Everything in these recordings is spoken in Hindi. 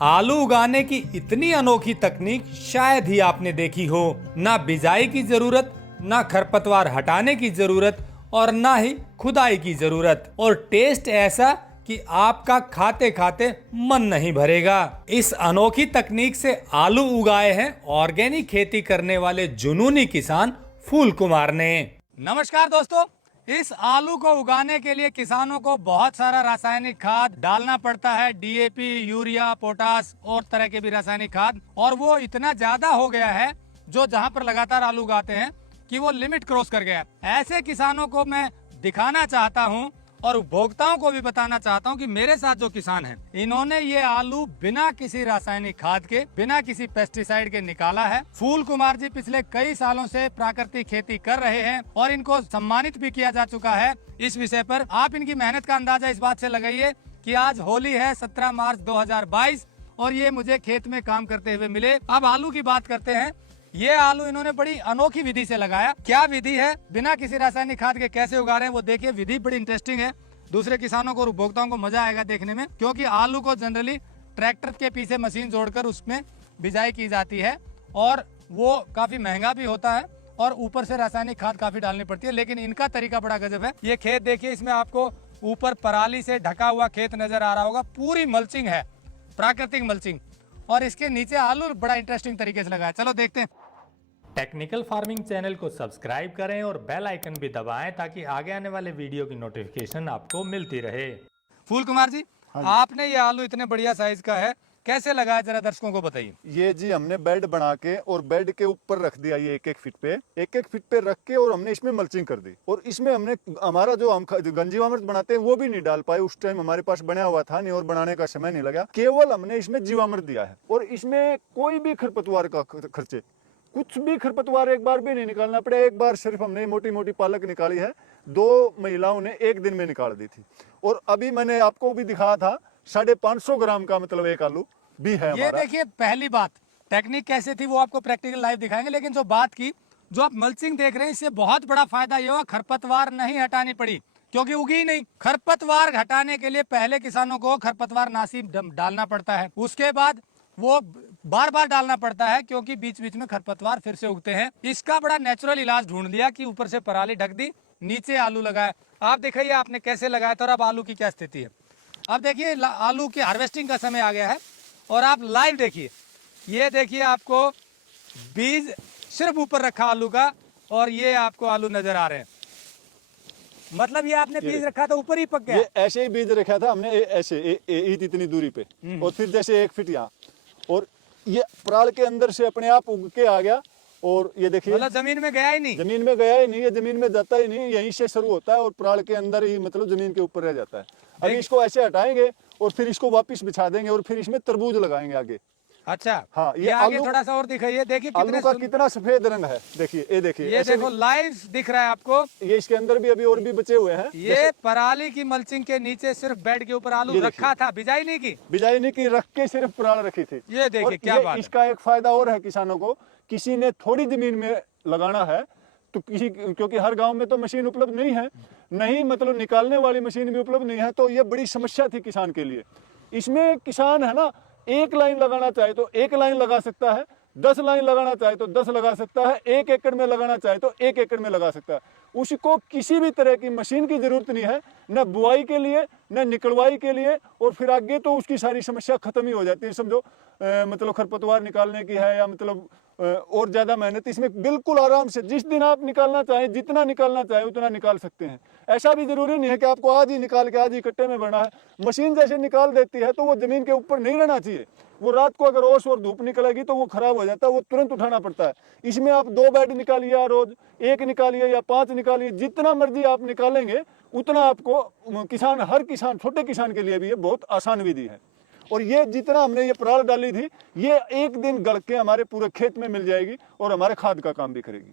आलू उगाने की इतनी अनोखी तकनीक शायद ही आपने देखी हो। ना बिजाई की जरूरत, ना खरपतवार हटाने की जरूरत और ना ही खुदाई की जरूरत, और टेस्ट ऐसा कि आपका खाते खाते मन नहीं भरेगा। इस अनोखी तकनीक से आलू उगाए हैं ऑर्गेनिक खेती करने वाले जुनूनी किसान फूल कुमार ने। नमस्कार दोस्तों, इस आलू को उगाने के लिए किसानों को बहुत सारा रासायनिक खाद डालना पड़ता है, डीएपी, यूरिया, पोटास और तरह के भी रासायनिक खाद, और वो इतना ज्यादा हो गया है जो जहां पर लगातार आलू उगाते हैं कि वो लिमिट क्रॉस कर गया है। ऐसे किसानों को मैं दिखाना चाहता हूं और उपभोक्ताओं को भी बताना चाहता हूं कि मेरे साथ जो किसान हैं, इन्होंने ये आलू बिना किसी रासायनिक खाद के, बिना किसी पेस्टिसाइड के निकाला है। फूल कुमार जी पिछले कई सालों से प्राकृतिक खेती कर रहे हैं और इनको सम्मानित भी किया जा चुका है इस विषय पर। आप इनकी मेहनत का अंदाजा इस बात से लगाइए कि आज होली है 17 मार्च 2022 और ये मुझे खेत में काम करते हुए मिले। अब आलू की बात करते हैं। ये आलू इन्होंने बड़ी अनोखी विधि से लगाया। क्या विधि है, बिना किसी रासायनिक खाद के कैसे उगा रहे हैं वो देखिए। विधि बड़ी इंटरेस्टिंग है, दूसरे किसानों को और उपभोक्ताओं को मजा आएगा देखने में, क्योंकि आलू को जनरली ट्रैक्टर के पीछे मशीन जोड़कर उसमें बिजाई की जाती है और वो काफी महंगा भी होता है और ऊपर से रासायनिक खाद काफी डालनी पड़ती है। लेकिन इनका तरीका बड़ा गजब है। ये खेत देखिए, इसमें आपको ऊपर पराली से ढका हुआ खेत नजर आ रहा होगा, पूरी मल्चिंग है, प्राकृतिक मल्चिंग, और इसके नीचे आलू बड़ा इंटरेस्टिंग तरीके से लगाया। चलो देखते हैं। टेक्निकल फार्मिंग चैनल को सब्सक्राइब करें और बेल आइकन भी दबाएं ताकि आगे आने वाले वीडियो की नोटिफिकेशन आपको मिलती रहे। फूल कुमार जी, आपने ये आलू इतने बढ़िया साइज का है, कैसे लगाया, जरा दर्शकों को बताइए। ये जी हमने बेड बना के और बेड के ऊपर रख दिया, ये एक एक फीट पे रख के, और हमने इसमें मल्चिंग कर दी। और इसमें हमने हमारा जो हम गंजीवामृत बनाते हैं वो भी नहीं डाल पाए, उस टाइम हमारे पास बना हुआ था नहीं और बनाने का समय नहीं लगा। केवल हमने इसमें जीवामृत दिया है और इसमें कोई भी खरपतवार का खर्चे, कुछ भी खरपतवार एक बार भी नहीं निकालना पड़े। एक बार सिर्फ हमने मोटी मोटी पालक निकाली है, 2 महिलाओं ने एक दिन में निकाल दी थी। और अभी मैंने आपको भी दिखाया था 550 ग्राम का मतलब एक आलू भी है ये हमारा। देखिए, पहली बात टेक्निक कैसे थी वो आपको प्रैक्टिकल लाइव दिखाएंगे। लेकिन जो बात की, जो आप मल्चिंग देख रहे हैं, इससे बहुत बड़ा फायदा ये हुआ, खरपतवार नहीं हटानी पड़ी क्योंकि उगी ही नहीं। खरपतवार हटाने के लिए पहले किसानों को खरपतवार नाशी डालना पड़ता है, उसके बाद वो बार बार डालना पड़ता है क्योंकि बीच बीच में खरपतवार फिर से उगते हैं। इसका बड़ा नेचुरल इलाज ढूंढ लिया कि ऊपर से पराली ढक दी, नीचे आलू लगाया। आप देखिए आपने कैसे लगाया था और अब आलू की क्या स्थिति है। अब देखिए आलू की हार्वेस्टिंग का समय आ गया है और आप लाइव देखिए। ये देखिए, आपको बीज सिर्फ ऊपर रखा आलू का और ये आपको आलू नजर आ रहे हैं। मतलब ये आपने बीज रखा था ऊपर ही पक गया। ये ऐसे ही बीज रखा था हमने, ऐसे इतनी दूरी पे, और फिर जैसे 1 फीट यहाँ, और ये पराल के अंदर से अपने आप उग के आ गया। और ये देखिए, मतलब जमीन में गया ही नहीं, जमीन में गया ही नहीं, ये जमीन में जाता ही नहीं, यहीं से शुरू होता है और पराल के अंदर ही मतलब जमीन के ऊपर रह जाता है। अभी इसको ऐसे हटाएंगे और फिर इसको वापस बिछा देंगे और फिर इसमें तरबूज लगाएंगे आगे। अच्छा, हाँ, ये आगे थोड़ा सा और दिखाइए। देखिए आलू का कितना सफेद रंग है, देखिए, ये देखिए, ये देखो लाइव दिख रहा है आपको। ये इसके अंदर भी अभी और भी बचे हुए हैं। ये पराली की मल्चिंग के नीचे सिर्फ बेड के ऊपर आलू रखा था, बिजाई नहीं की, बिजाई नहीं की, रख के सिर्फ पराल रखी थी। ये देखिए क्या बात है। इसका एक फायदा और है किसानों को, किसी ने थोड़ी जमीन में लगाना है तो किसी, क्योंकि हर गांव में तो मशीन उपलब्ध नहीं है, नहीं मतलब निकालने वाली मशीन भी उपलब्ध नहीं है, तो ये बड़ी समस्या थी किसान के लिए। इसमें किसान है ना, 1 लाइन लगाना चाहे तो 1 लाइन लगा सकता है, 10 लाइन लगाना चाहे तो 10 लगा सकता है, 1 एकड़ में लगाना चाहे तो 1 एकड़ में लगा सकता है। उसको किसी भी तरह की मशीन की जरूरत नहीं है, न बुआई के लिए न निकलवाई के लिए, और फिर आगे तो उसकी सारी समस्या खत्म ही हो जाती है। समझो मतलब खरपतवार निकालने की है या मतलब और ज्यादा मेहनत, इसमें बिल्कुल आराम से जिस दिन आप निकालना चाहें, जितना निकालना चाहें उतना निकाल सकते हैं। ऐसा भी जरूरी नहीं है कि आपको आज ही निकाल के आज ही कट्टे में भरना है। मशीन जैसे निकाल देती है तो वो जमीन के ऊपर नहीं रहना चाहिए। वो रात को अगर ओस और धूप निकलेगी तो वो खराब हो जाता है, वो तुरंत उठाना पड़ता है। इसमें आप 2 बेड निकालिए रोज, 1 निकालिए या 5 निकालिए, जितना मर्जी आप निकालेंगे उतना आपको किसान, हर किसान, छोटे किसान के लिए भी ये बहुत आसान विधि है। और ये जितना हमने ये पराल डाली थी, ये एक दिन गल के हमारे पूरे खेत में मिल जाएगी और हमारे खाद का काम भी करेगी।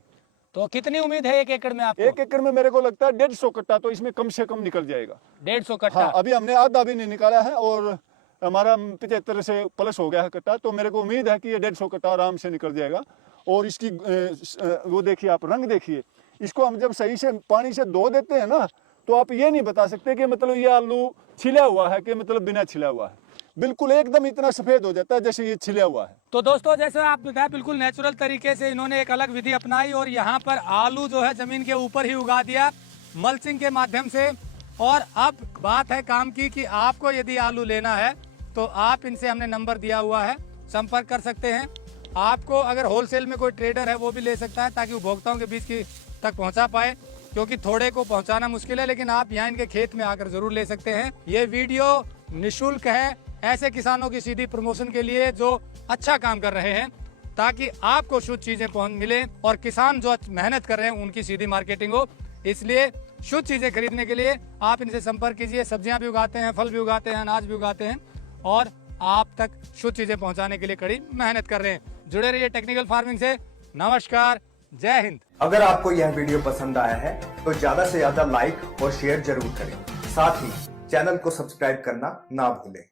तो कितनी उम्मीद है 1 एकड़ में आपको? 1 एकड़ में मेरे को लगता है 150 कट्टा तो इसमें कम से कम निकल जाएगा। 150 कट्टा? हाँ, अभी हमने आधा भी नहीं निकाला है और हमारा 75 से प्लस हो गया है कट्टा, तो मेरे को उम्मीद है कि ये 150 कट्टा आराम से निकल जाएगा। और इसकी वो देखिए, आप रंग देखिए, इसको हम जब सही से पानी से धो देते हैं ना, तो आप ये नहीं बता सकते कि मतलब ये आलू छिला हुआ है कि मतलब बिना छिला हुआ है। बिल्कुल एकदम इतना सफेद हो जाता है जैसे ये छिला हुआ है। तो दोस्तों जैसे आप बताया बिल्कुल नेचुरल तरीके से इन्होंने एक अलग विधि अपनाई और यहाँ पर आलू जो है जमीन के ऊपर ही उगा दिया मल्चिंग के माध्यम से। और अब बात है काम की कि आपको यदि आलू लेना है तो आप इनसे हमने नंबर दिया हुआ है, संपर्क कर सकते हैं। आपको अगर होलसेल में कोई ट्रेडर है वो भी ले सकता है ताकि उपभोक्ताओं के बीच की तक पहुंचा पाए, क्योंकि थोड़े को पहुंचाना मुश्किल है, लेकिन आप यहाँ इनके खेत में आकर जरूर ले सकते हैं। ये वीडियो निःशुल्क है ऐसे किसानों की सीधी प्रमोशन के लिए जो अच्छा काम कर रहे हैं, ताकि आपको शुद्ध चीजें मिले और किसान जो मेहनत कर रहे हैं उनकी सीधी मार्केटिंग हो। इसलिए शुद्ध चीजें खरीदने के लिए आप इनसे संपर्क कीजिए। सब्जियां भी उगाते हैं, फल भी उगाते हैं, अनाज भी उगाते हैं और आप तक शुद्ध चीजें पहुंचाने के लिए कड़ी मेहनत कर रहे हैं। जुड़े रहिए टेक्निकल फार्मिंग से। नमस्कार, जय हिंद। अगर आपको यह वीडियो पसंद आया है तो ज्यादा से ज्यादा लाइक और शेयर जरूर करें। साथ ही चैनल को सब्सक्राइब करना ना भूलें।